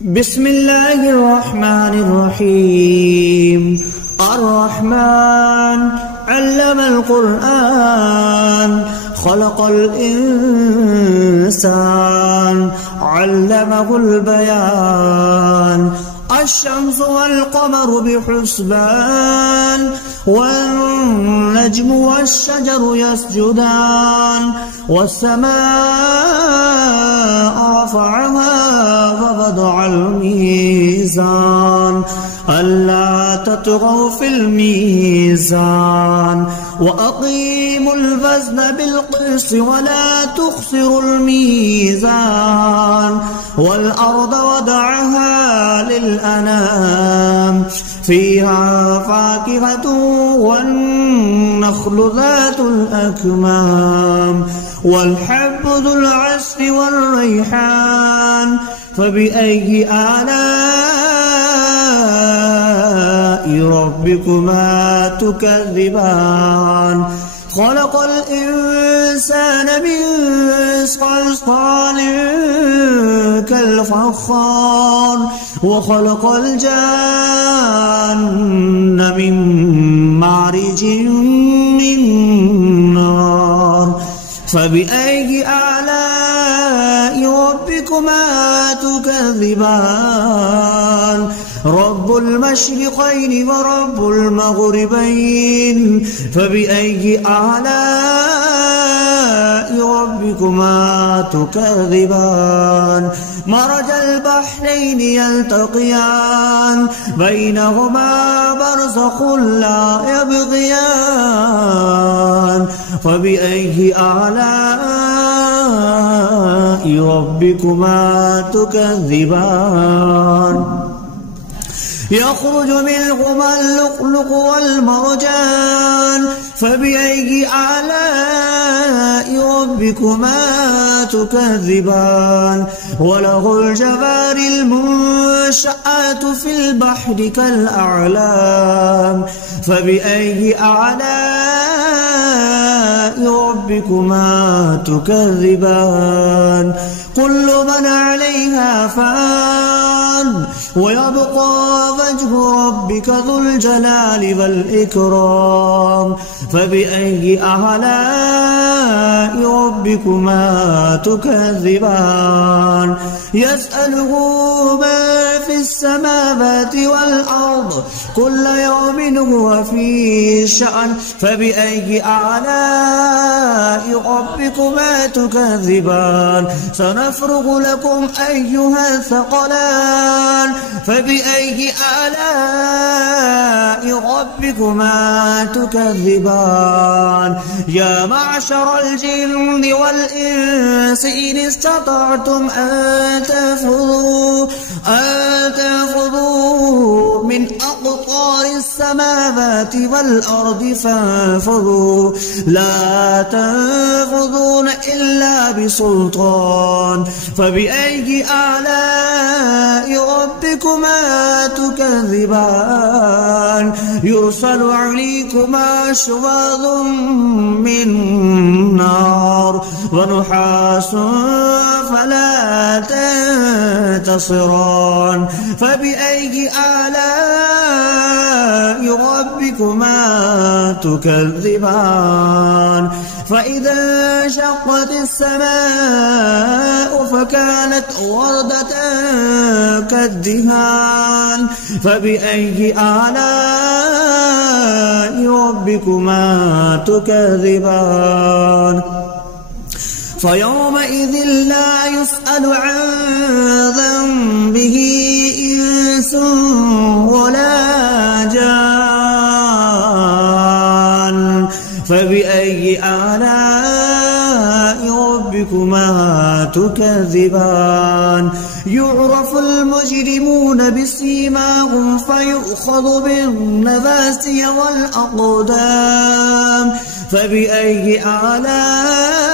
بسم الله الرحمن الرحيم. الرحمن علم القرآن خلق الإنسان علمه البيان. الشمس والقمر بحسبان والنجم والشجر يسجدان والسماء رفعها ووضع الميزان ألا تطغوا في الميزان وأقيموا الوزن بالقسط ولا تخسروا الميزان والأرض وضعها للأنام فيها فاكهة والنخل ذات الأكمام والحب ذو العصف والريحان فبأي آلاء ربكما تكذبان. خلق الإنسان من صلصال كالفخار وخلق الجان من مارج من نار فبأي آلاء ربكما تكذبان. رب المشرقين ورب المغربين فبأي آلاء ربكما تكذبان. مرج البحرين يلتقيان بينهما برزخ لا يبغيان فبأي آلاء ربكما تكذبان. يخرج منهما اللؤلؤ والمرجان فبأي آلاء ربكما تكذبان. وله الجوار المنشآت في البحر كالأعلام فبأي آلاء ربكما تكذبان. كل من عليها فان ويبقى وجه ربك ذو الجلال والإكرام فبأي آلاء ربكما تكذبان. يسأله ما في السماوات والأرض كل يوم هو في شأن فبأي آلاء ربكما تكذبان. سنفرغ لكم أيها الثقلان فبأي آلاء ربكما تكذبان. يا معشر الجن والإنس إن استطعتم أن تنفذوا من أقطار السماوات والأرض فانفذوا لا تنفذون إلا بسلطان فبأي آلاء ربكما تكذبان. يرسل عليكما شواظ من نار ونحاس فلا تنتصران فبأي آلاء ربكما تكذبان. فإذا انشقت السماء فكانت وردة كالدهان فبأي آلاء ربكما تكذبان. فيومئذ لا يسأل عن ذنبه إنس ولا جان فبأي آلاء ربكما تكذبان. يعرف المجرمون بسيماهم فيؤخذ بالنواسي والأقدام فبأي آلاء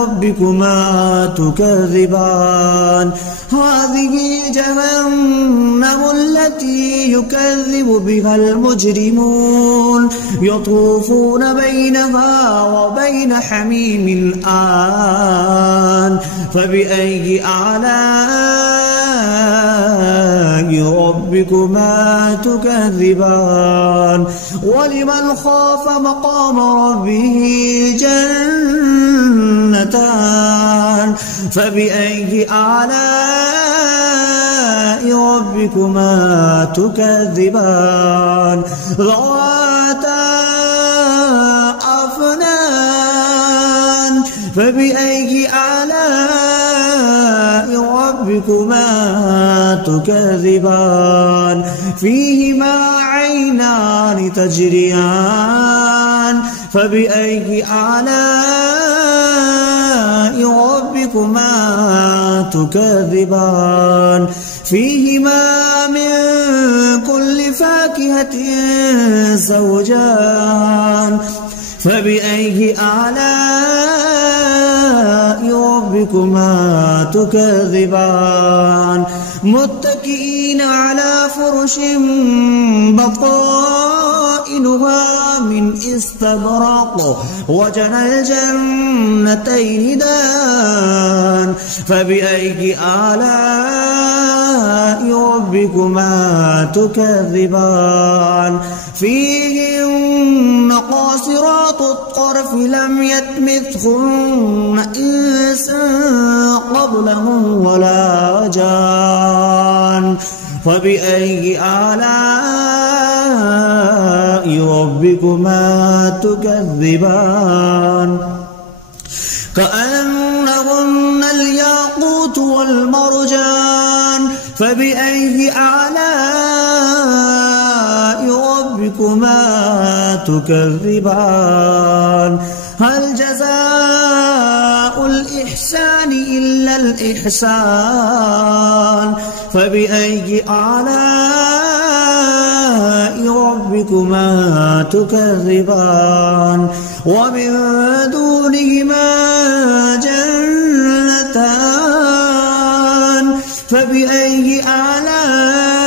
ربكما تكذبان. هذه جهنم التي يكذب بها المجرمون يطوفون بينها وبين حميم آن فبأي آلاء ربكما تكذبان ولمن خاف مقام ربه جنتان فبأي آلاء ربكما تكذبان ذواتا أفنان فبأي آلاء ربكما تكذبان فيهما عينان تجريان فبأي آلاء ربكما تكذبان فيهما من كل فاكهة زوجان فبأي آلاء ربكما تكذبان متكئين على فرش بطائنها من استبرق وجنى الجنتين دان فبأي آلاء ربكما تكذبان فيهن قاصرات الطرف لم يطمثهن إنس قبلهم ولا جان فبأي آلاء ربكما تكذبان كأنهن الياقوت والمرجان فبأي آلاء ربكما تكذبان هل جزاء الإحسان إلا الإحسان فبأي آلاء ربكما تكذبان ومن دونهما جنتان فبأي آلاء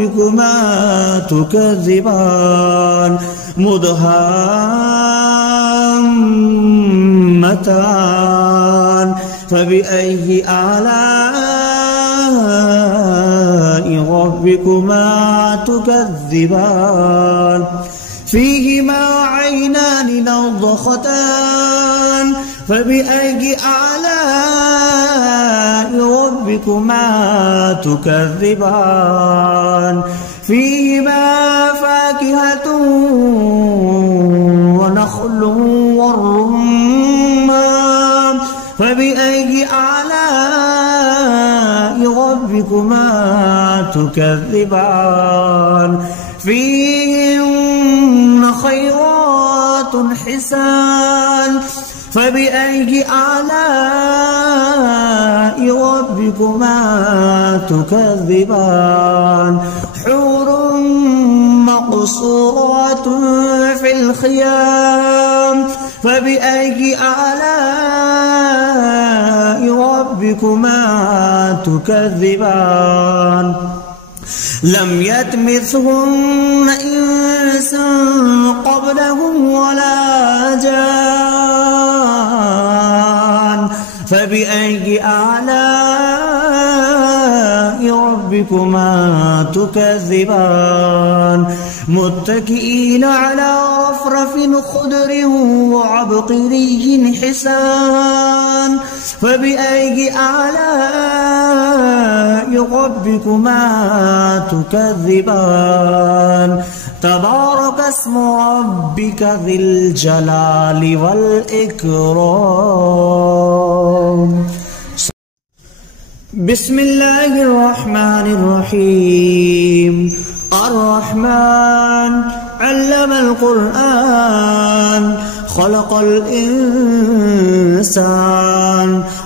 ربكما تكذبان مدهامتان فبأي آلاء ربكما تكذبان فيهما عينان نضختان فبأي آلاء ربكما تكذبان فيهما فاكهة ونخل والرمان فبأي آلاء ربكما تكذبان فيهن خيرات حسان فبأي آلاء ربكما تكذبان حور مقصورات في الخيام فبأي آلاء ربكما تكذبان لم يطمثهن إنس قبلهم ولا جان فبأي آلاء ربكما تكذبان متكئين على رفرف خضر وعبقري حسان فبأي آلاء ربكما تكذبان تبارك اسم ربك ذي الجلال والإكرام بسم الله الرحمن الرحيم الرحمن علم القرآن خلق الإنسان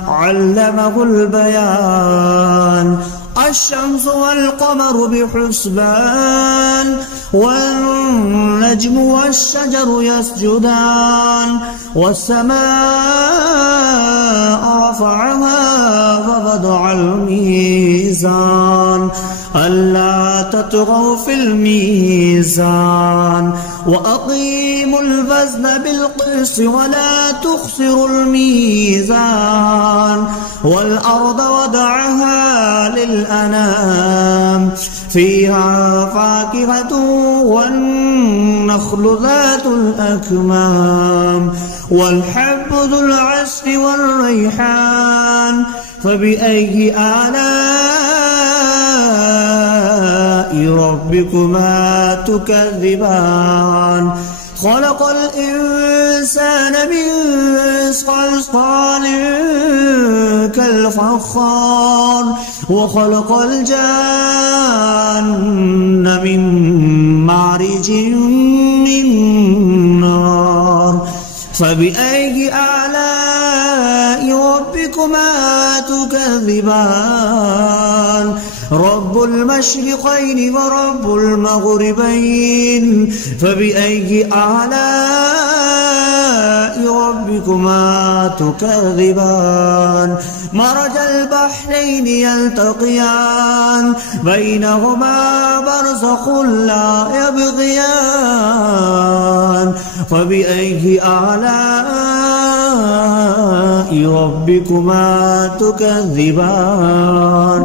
علمه البيان الشمس والقمر بحسبان والنجم والشجر يسجدان والسماء رفعها ووضع الميزان ألا تطغوا في الميزان وأقيموا الوزن بالقسط ولا تخسروا الميزان والأرض وضعها للأنام فيها فاكهة والنخل ذات الأكمام والحب ذو العصف والريحان فبأي آلاء ربكما تكذبان خلق الإنسان من صلصال كالفخار وخلق الجان من مارج من نار فبأي آلاء ربكما تكذبان رب المشرقين ورب المغربين فبأي آلاء ربكما تكذبان مرج البحرين يلتقيان بينهما برزخ لا يبغيان فبأي آلاء ربكما تكذبان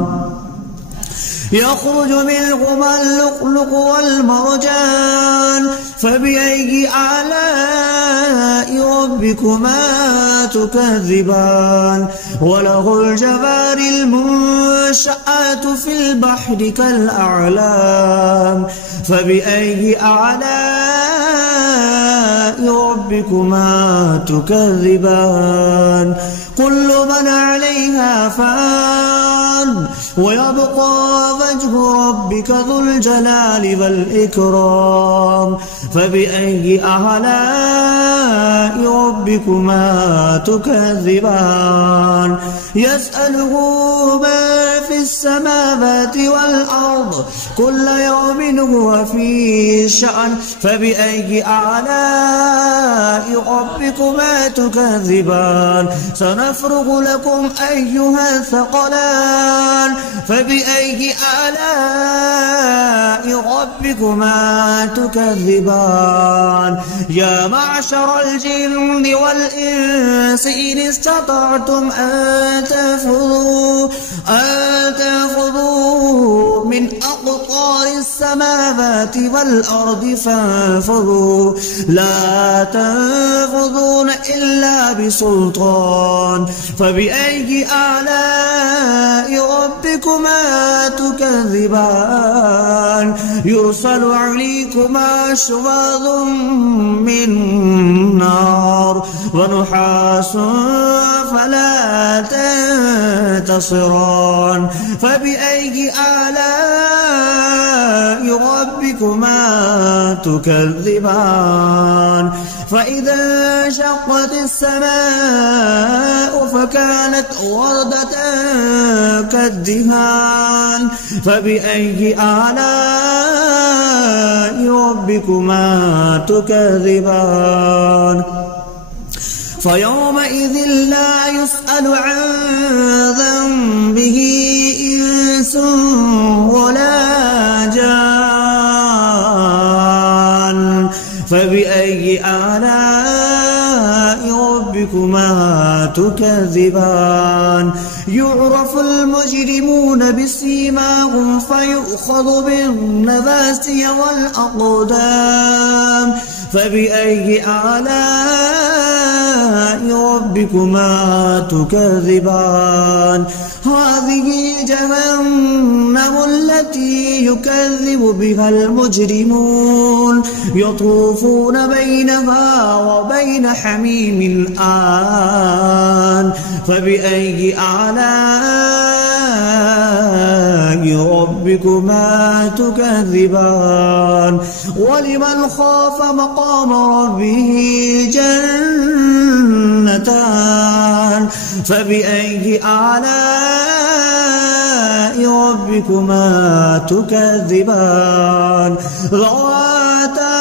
يخرج منهما اللؤلؤ والمرجان فبأي آلاء ربكما تكذبان وله الجوار المنشآت في البحر كالأعلام فبأي آلاء ربكما تكذبان كل من عليها فان ويبقى وجه ربك ذو الجلال والإكرام فبأي آلاء ربكما تكذبان يسأله ما في السماوات والأرض كل يوم هو في شأن فبأي آلاء ربكما تكذبان سنفرغ لكم أيها الثقلان فبأي آلاء ربكما تكذبان يا معشر الجن والإنس إن استطعتم أن تنفذوا من أقطار السماوات والأرض فانفذوا لا تنفذون إلا بسلطان فبأي آلاء ربكما تكذبان يرسل عليكما شواظ من نار ونحاس فلا تنتصران فبأي آلاء ربكما تكذبان فإذا انشقت السماء فكانت وردة كالدهان فبأي آلاء ربكما تكذبان فيومئذ لا يسأل عن ذنبه إنس ولا جان فبأي آلاء ربكما تكذبان يعرف المجرمون بسيماهم فيؤخذ بالنواسي والأقدام فبأي آلاء ربكما تكذبان هذه جهنم التي يكذب بها المجرمون يطوفون بينها وبين حميم آن فبأي آلاء ربكما تكذبان ولمن خاف مقام ربه جنتان فبأي آلاء ربكما تكذبان ذواتا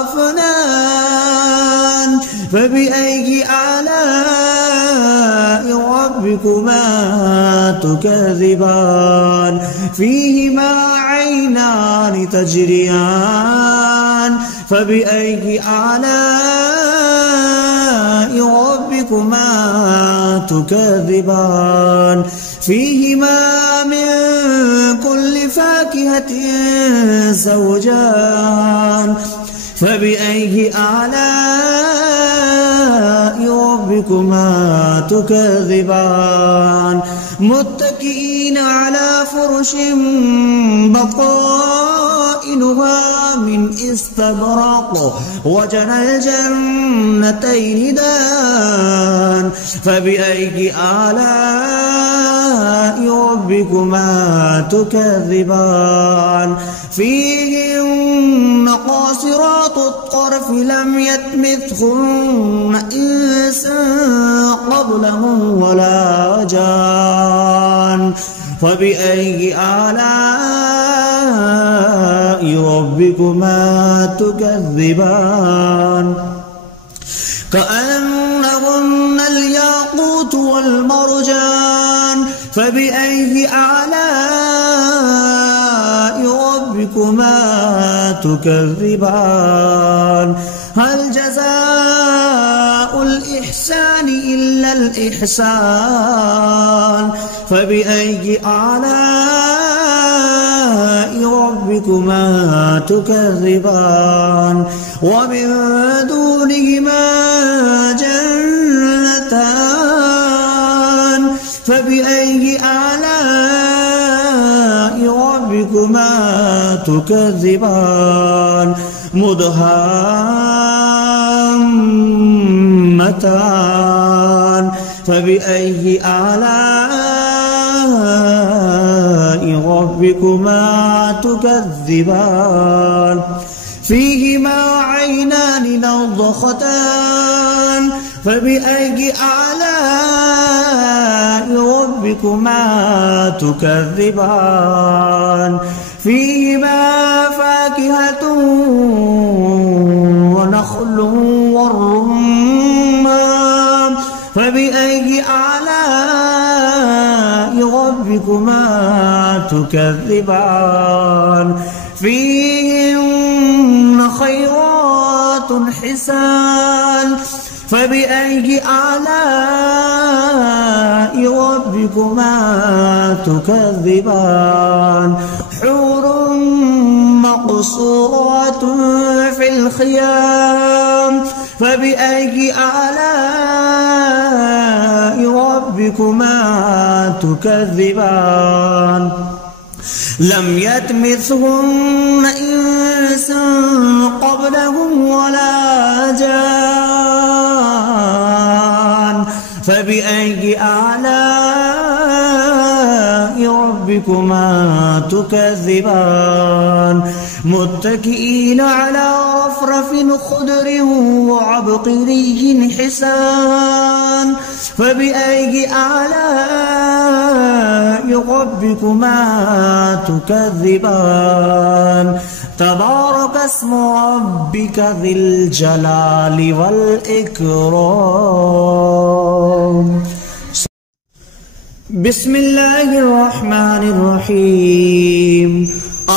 أفنان فبأي آلاء ربكما تكذبان فيهما عينان تجريان فبأي آلاء ربكما تكذبان فيهما من كل فاكهة زوجان فبأي آلاء ربكما تكذبان متكئين على فرش بطائنها من استبرق وجنى الجنتين دان فبأي آلاء ربكما تكذبان فيهن قاصرات الطرف لم يطمثهن إنس قبلهم ولا جان فبأي آلاء ربكما تكذبان كأنهن الياقوت والمرجان فبأي آلاء ربكما تكذبان هل جزاء الإحسان إلا الإحسان فبأي آلاء ربكما تكذبان ومن دونهما جنتان فبأي آلاء ربكما تكذبان مدهامتان فبأي آلاء ربكما تكذبان فيهما عينان نضختان فبأي آلاء ربكما تكذبان فيهما فاكهة ونخل والرمان فبأي آلاء ربكما تكذبان فيهن خيرات حسان فبأي آلاء ربكما تكذبان حور مقصورات في الخيام فبأي آلاء ربكما تكذبان لم يطمثهن إنس قبلهم ولا جان فبأي آلاء ربكما تكذبان متكئين على رفرف خضر وعبقري حسان فبأي آلاء ربكما تكذبان تبارك اسم ربك ذي الجلال والإكرام بسم الله الرحمن الرحيم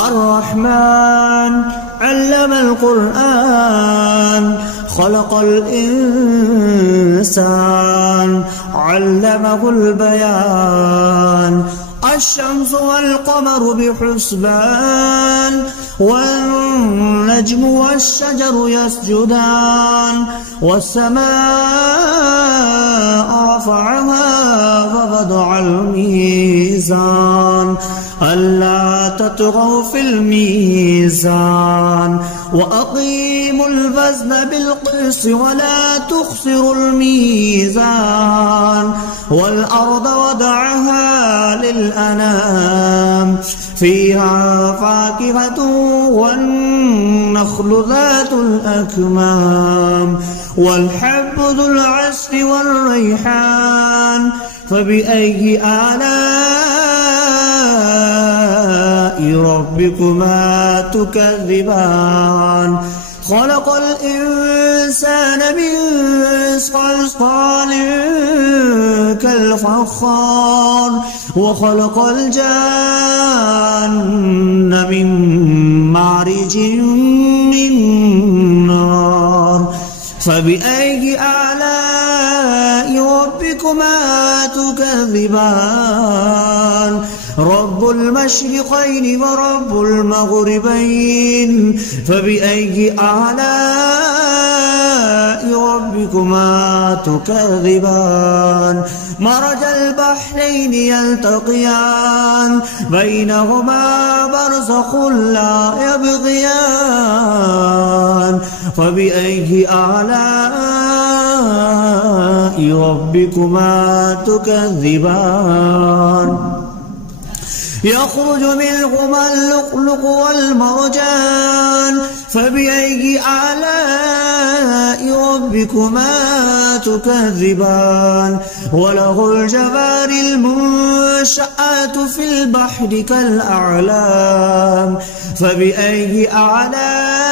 الرحمن علم القرآن خلق الإنسان علمه البيان الشمس والقمر بحسبان والنجم والشجر يسجدان والسماء رفعها ووضع الميزان ألا تطغوا في الميزان وأقيموا الوزن بالقسط ولا تخسروا الميزان والأرض وضعها للأنام فيها فاكهة والنخل ذات الأكمام والحب ذو العصف والريحان فبأي آلاء ربكما تكذبان خلق الإنسان من صلصال كالفخار وخلق الجان من مارج من نار فبأي آلاء ربكما تكذبان رب المشرقين ورب المغربين فبأي آلاء ربكما تكذبان مرج البحرين يلتقيان بينهما برزخ لا يبغيان فبأي آلاء ربكما تكذبان يخرج منهما اللؤلؤ والمرجان فبأي آلاء ربكما تكذبان وله الجوار المنشآت في البحر كالأعلام فبأي آلاء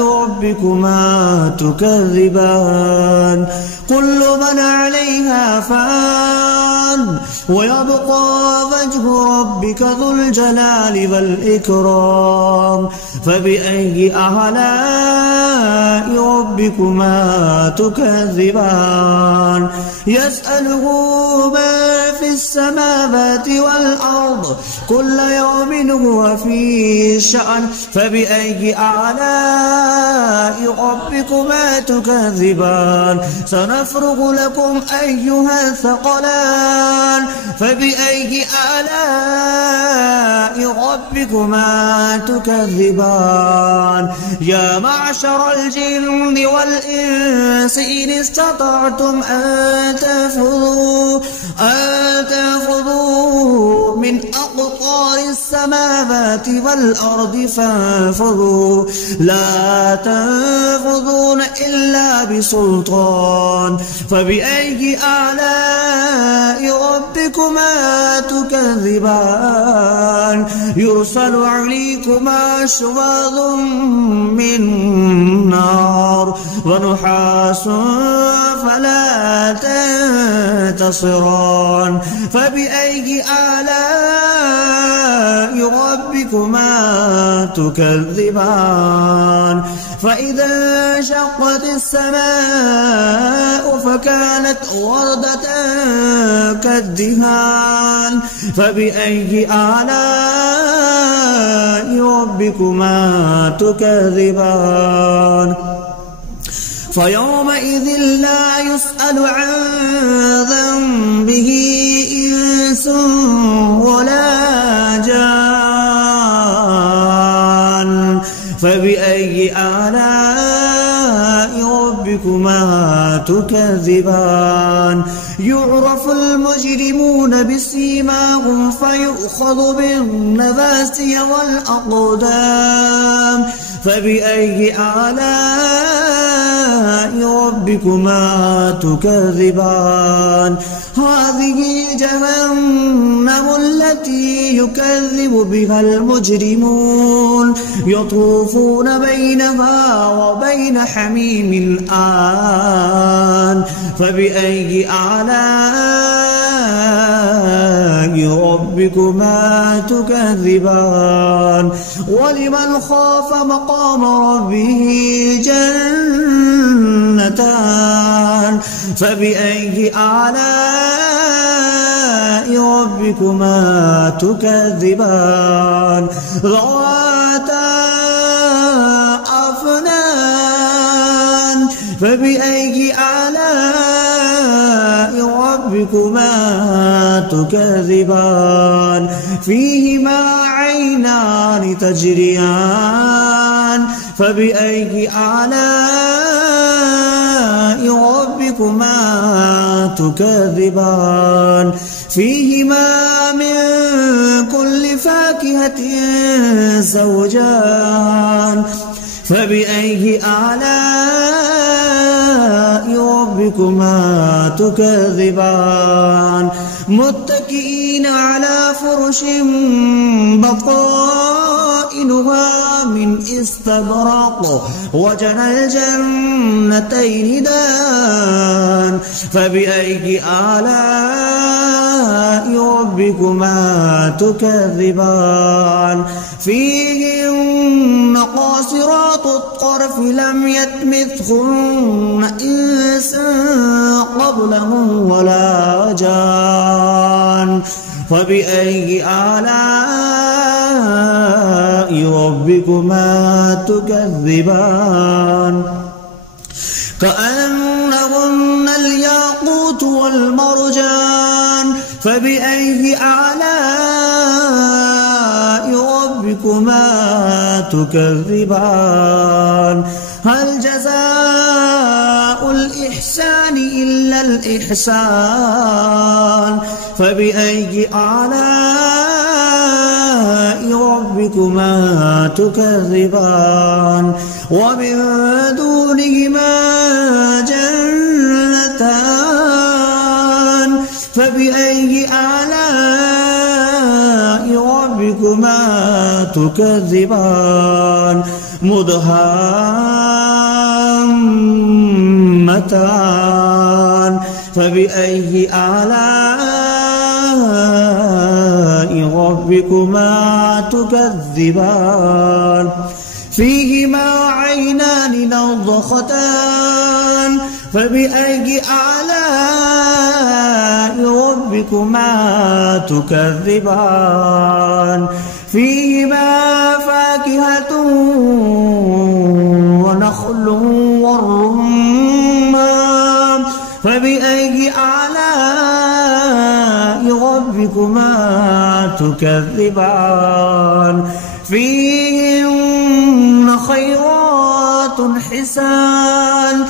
ربكما تكذبان كل من عليها فان ويبقى وجه ربك ذو الجلال والإكرام فبأي آلاء ربكما تكذبان يسأله من في السماوات والأرض كل يوم هو في شأن فبأي آلاء ربكما تكذبان سنفرغ لكم أيها الثقلان فبأي آلاء ربكما تكذبان يا معشر الجن والإنس إن استطعتم أن تنفذوا من أقطار السماوات والأرض فانفذوا لا تنفذون إلا بسلطان فبأي آلاء ربكما تكذبان يرسل عليكما شواظ من نار ونحاس فلا تنتصران فبأي آلاء ربكما تكذبان فإذا انشقت السماء فكانت وردة كالدهان فبأي آلاء ربكما تكذبان فيومئذ لا يسأل عن ذنبه إنس ولا جان فبأي آلاء ربكما تكذبان يعرف المجرمون بسيماهم فيؤخذ بالنواسي والأقدام فبأي آلاء ربكما تكذبان هذه جهنم التي يكذب بها المجرمون يطوفون بينها وبين حميم آن فبأي آلاء ربكما تكذبان ولمن خاف مقام ربه جنتان فبأي آلاء ربكما تكذبان ذواتا أفنان فبأي آلاء ربكما تكذبان فيهما عينان تجريان فبأي آلاء ربكما تكذبان فيهما من كل فاكهة زوجان فبأي آلاء ربكما ربكما تكذبان متكئين على فرش بطائنها من استبرق وجنى الجنتين دان فبأي آلاء ربكما تكذبان فيهن قاصرات الطرف لم يطمثهن إنس قبلهم ولا جان فبأي آلاء ربكما تكذبان كأنهن الياقوت والمرجان فبأي آلاء ربكما تكذبان هل جزاء الإحسان إلا الإحسان فبأي آلاء ربكما تكذبان ومن دونهما جنتان فبأي آلاء ربكما تكذبان مدهامتان فبأي آلاء ربكما تكذبان فيهما عينان نضختان فبأي آلاء ربكما تكذبان فيهما فاكهة ونخل والرمان فبأي آلاء ربكما تكذبان فيهن خيرات حسان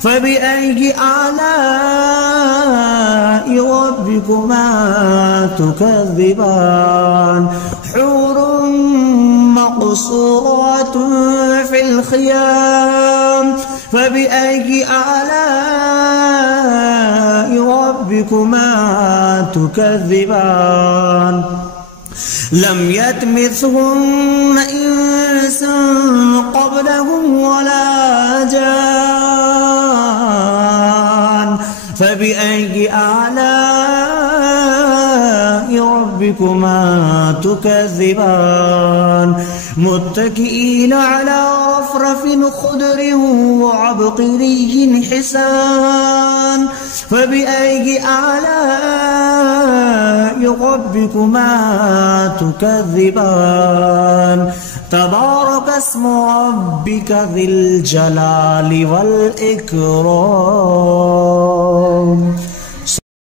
فبأي آلاء ربكما تكذبان حور مقصورات في الخيام فبأي آلاء ربكما تكذبان لم يطمثهن إنس قبلهم ولا جان فبأي آلاء ربكما تكذبان متكئين على رفرف خضر وعبقري حسان فبأي آلاء ربكما تكذبان تبارك اسم ربك ذي الجلال والإكرام.